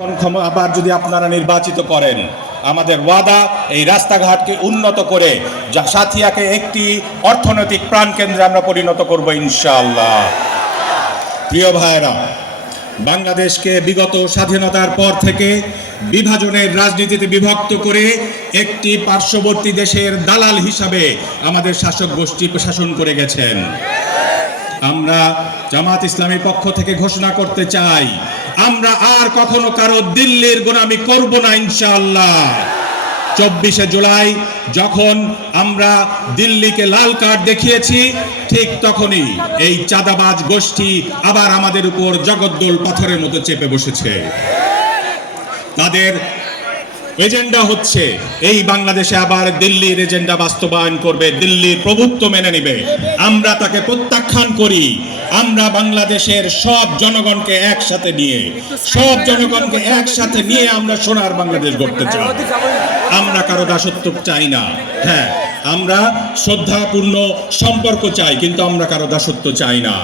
আবার যদি আপনারা নির্বাচিত করেন, আমাদের ওয়াদা এই রাস্তাঘাটকে উন্নত করে, যা সাথিয়াকে একটি অর্থনৈতিক প্রাণকেন্দ্রে আমরা পরিণত করব ইনশাআল্লাহ। প্রিয় ভাইরা বাংলাদেশকে বিগত স্বাধীনতার পর থেকে বিভাজনের রাজনীতিতে বিভক্ত করে একটি পার্শ্ববর্তী দেশের দালাল হিসাবে আমাদের শাসক গোষ্ঠী শাসন করে গেছেন। আমরা জামাত ইসলামের পক্ষ থেকে ঘোষণা করতে চাই, আমরা কখনো কারও দিল্লির গোলামি করব না, ইনশাআল্লাহ। চব্বিশে জুলাই যখন আমরা দিল্লিকে লাল কার্ড দেখিয়েছি, ঠিক তখনই এই চাঁদাবাজ গোষ্ঠী আবার আমাদের উপর জগদ্দোল পাথরের মতো চেপে বসেছে। তাদের এজেন্ডা হচ্ছে, এই বাংলাদেশে আবার দিল্লির এজেন্ডা বাস্তবায়ন করবে, দিল্লির প্রভুত্ব মেনে নেবে। আমরা তাকে প্রত্যাখ্যান করি, আমরা বাংলাদেশের সব জনগণকে একসাথে নিয়ে, সব জনগণকে একসাথে নিয়ে আমরা সোনার বাংলাদেশ গড়তে চাই। আমরা কারও দাসত্ব চাই না হ্যাঁ আমরা শ্রদ্ধাপূর্ণ সম্পর্ক চাই, কিন্তু আমরা কারও দাসত্ব চাই না।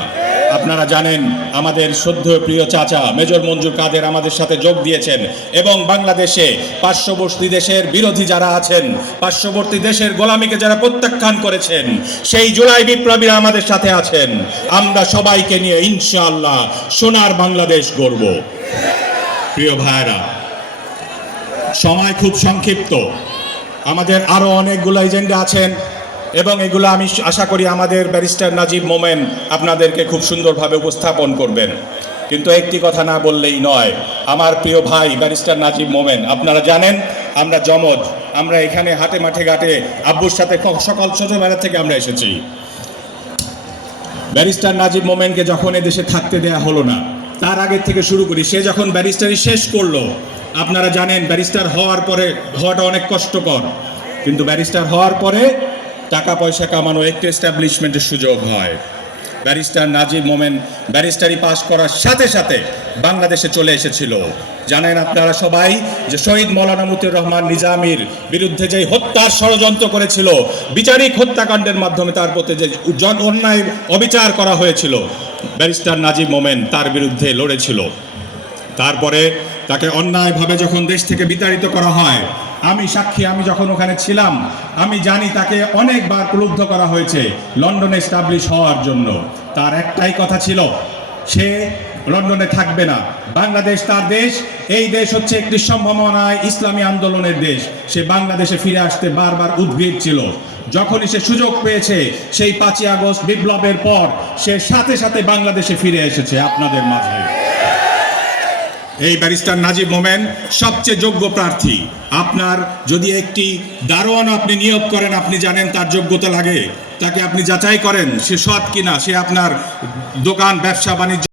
আপনারা জানেন, আমাদের শ্রদ্ধেয় প্রিয় চাচা মেজর মঞ্জুর কাদের আমাদের সাথে যোগ দিয়েছেন এবং বাংলাদেশে পার্শ্ববর্তী দেশের বিরোধী যারা আছেন, পার্শ্ববর্তী দেশের গোলামীকে যারা প্রত্যাখ্যান করেছেন, সেই জুলাই বিপ্লবীরা আমাদের সাথে আছেন। আমরা সবাইকে নিয়ে ইনশাআল্লাহ সোনার বাংলাদেশ গড়ব। প্রিয় ভাইরা সময় খুব সংক্ষিপ্ত। আমাদের আরও অনেকগুলো এজেন্ডা আছেন। এবং এগুলো আমি আশা করি আমাদের ব্যারিস্টার নাজিব মোমেন আপনাদেরকে খুব সুন্দরভাবে উপস্থাপন করবেন। কিন্তু একটি কথা না বললেই নয়, আমার প্রিয় ভাই ব্যারিস্টার নাজিব মোমেন, আপনারা জানেন, আমরা জমজ আমরা এখানে হাটে মাঠে ঘাটে আব্বুর সাথে সকাল ছোটবেলা থেকে আমরা এসেছি। ব্যারিস্টার নাজিব মোমেনকে যখন দেশে থাকতে দেয়া হলো না, তার আগের থেকে শুরু করি, সে যখন ব্যারিস্টারি শেষ করল, আপনারা জানেন ব্যারিস্টার হওয়ার পরে হওয়াটা অনেক কষ্টকর, কিন্তু ব্যারিস্টার হওয়ার পরে টাকা পয়সা কামানো একটি এস্টাবলিশমেন্টের সুযোগ হয়। ব্যারিস্টার নাজিব মোমেন ব্যারিস্টারি পাশ করার সাথে সাথে বাংলাদেশে চলে এসেছিল। জানেন আপনারা সবাই যে শহীদ মৌলানা মুতিউর রহমান নিজামির বিরুদ্ধে যে হত্যার ষড়যন্ত্র করেছিল, বিচারিক হত্যাকাণ্ডের মাধ্যমে তার প্রতি যে অন্যায় অবিচার করা হয়েছিল, ব্যারিস্টার নাজিব মোমেন তার বিরুদ্ধে লড়েছিল। তারপরে তাকে অন্যায়ভাবে যখন দেশ থেকে বিতাড়িত করা হয়, আমি সাক্ষী, আমি যখন ওখানে ছিলাম, আমি জানি তাকে অনেকবার প্রলুব্ধ করা হয়েছে লন্ডনে স্টাবলিশ হওয়ার জন্য। তার একটাই কথা ছিল, সে লন্ডনে থাকবে না। বাংলাদেশ তার দেশ, এই দেশ হচ্ছে একটি সম্ভাবনায় ইসলামী আন্দোলনের দেশ। সে বাংলাদেশে ফিরে আসতে বারবার উদ্ভিদ ছিল। যখনই সে সুযোগ পেয়েছে, সেই পাঁচই আগস্ট বিপ্লবের পর সে সাথে সাথে বাংলাদেশে ফিরে এসেছে আপনাদের মাঝে। এই ব্যারিস্টার নাজিব মোমেন সবচেয়ে যোগ্য প্রার্থী। আপনার যদি একটি দারোয়ান আপনি নিয়োগ করেন, আপনি জানেন তার যোগ্যতা লাগে। তাকে আপনি যাচাই করেন, সে সৎ কিনা, সে আপনার দোকান, ব্যবসা, বাণিজ্য